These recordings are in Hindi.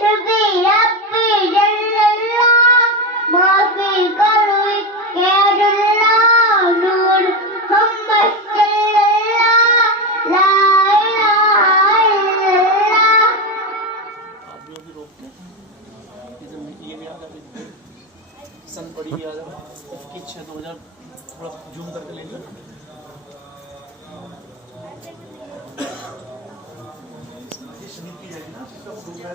हस्बी रब्बी जल्लल्लाह माफी करूँ कैदुल्लाह नूर मोहम्मद सल्लल्लाह ला इलाहा इल्लल्लाह। आप लोग भी रोकते हैं ये भी याद है सन पड़ी भी याद है की 2000 थोड़ा जूम करके ले लो। शहीद की जाएगी ना इसका प्रूफ है।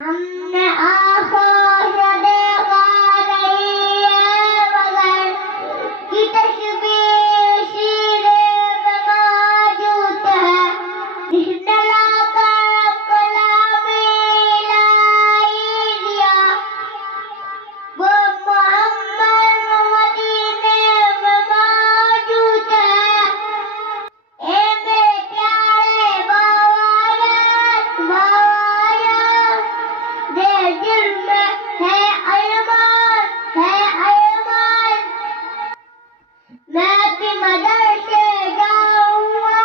हमने आँखों से देखा नहीं है मगर कि तस्वीर शीरे में मौजूद है जिसने लाकर कलाम इलाही दिया वो मोहम्मद मदीने में मौजूद है। ए मेरे प्यारे बावायात बावायात दे दिल में है अरमान मैं भी मदरसे जाऊंगा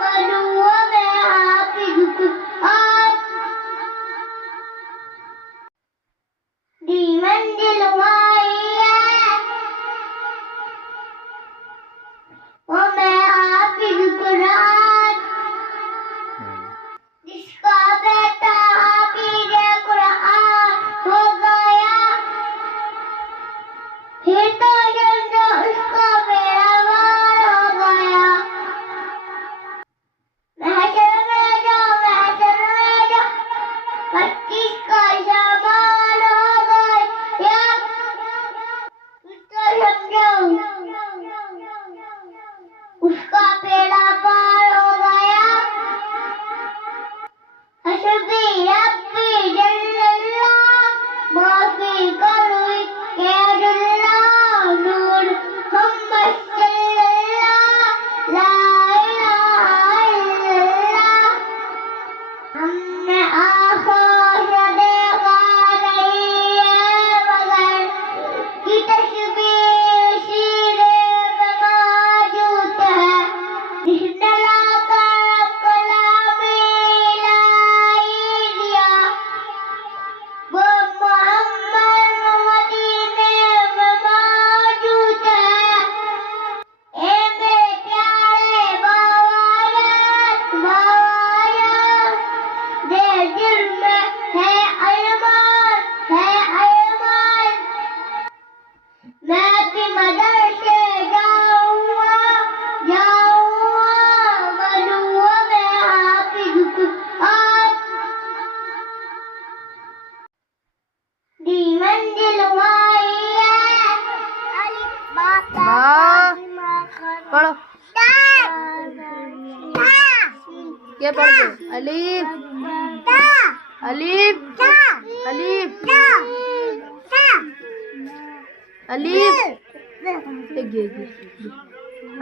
बनूंगा मैं हाफिज कुरान दी मंजिल वही है वो मैं हाफिज कुरान जिसका बेटा हाफिज कुरान हो गया फिर तो समझो उसको मेरा वार हो गया। महशर में जो 25 का सामान हो गया फिर तो समझो उसका पेड़ा पार हो गया। हस्बी रब्बी जल्लल्लाह माफी करूँ कैदुल्लाह नूर मोहम्मद सल्लल्लाह ला इलाहा इल्लल्लाह। हमने आँखों से देखा नहीं है मगर कि तस्वीर शीरे में मौजूद है जिसने लाकर कलाम इलाही दिया वो मोहम्मद मदीने में मौजूद है। ए मेरे प्यारे बावायात दे दिल में है अरमान मैं भी मदरसे जाऊंगा बनूंगा मैं हाफिज कुरान दी मंजिल वही है। पढ़ो ये पढ़ दो अलीफ अलीफ अलीफ अलीफ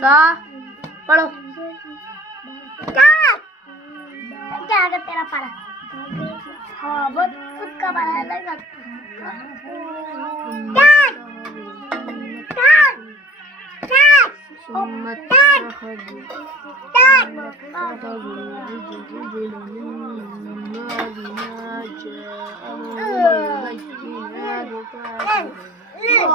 सा पढ़ो। क्या अगर तेरा पढ़ा हाँ बहुत उसका पढ़ा लगा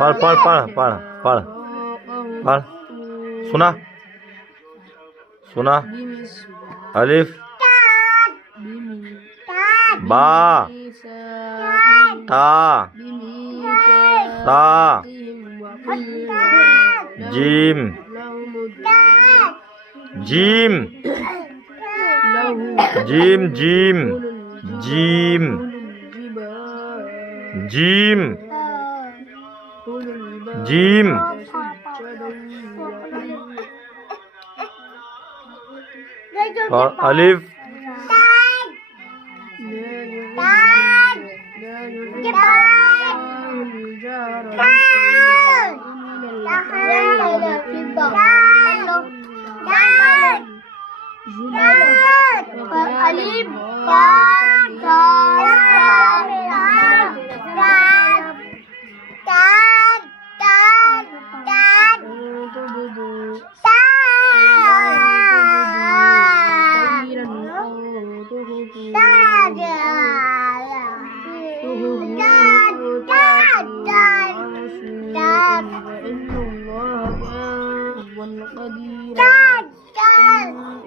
पढ़ पढ़ पढ़ पढ़ पढ़ पढ़ सुना सुना अलिफ बा ता सा gym gym gym gym gym gym gym और अलिफ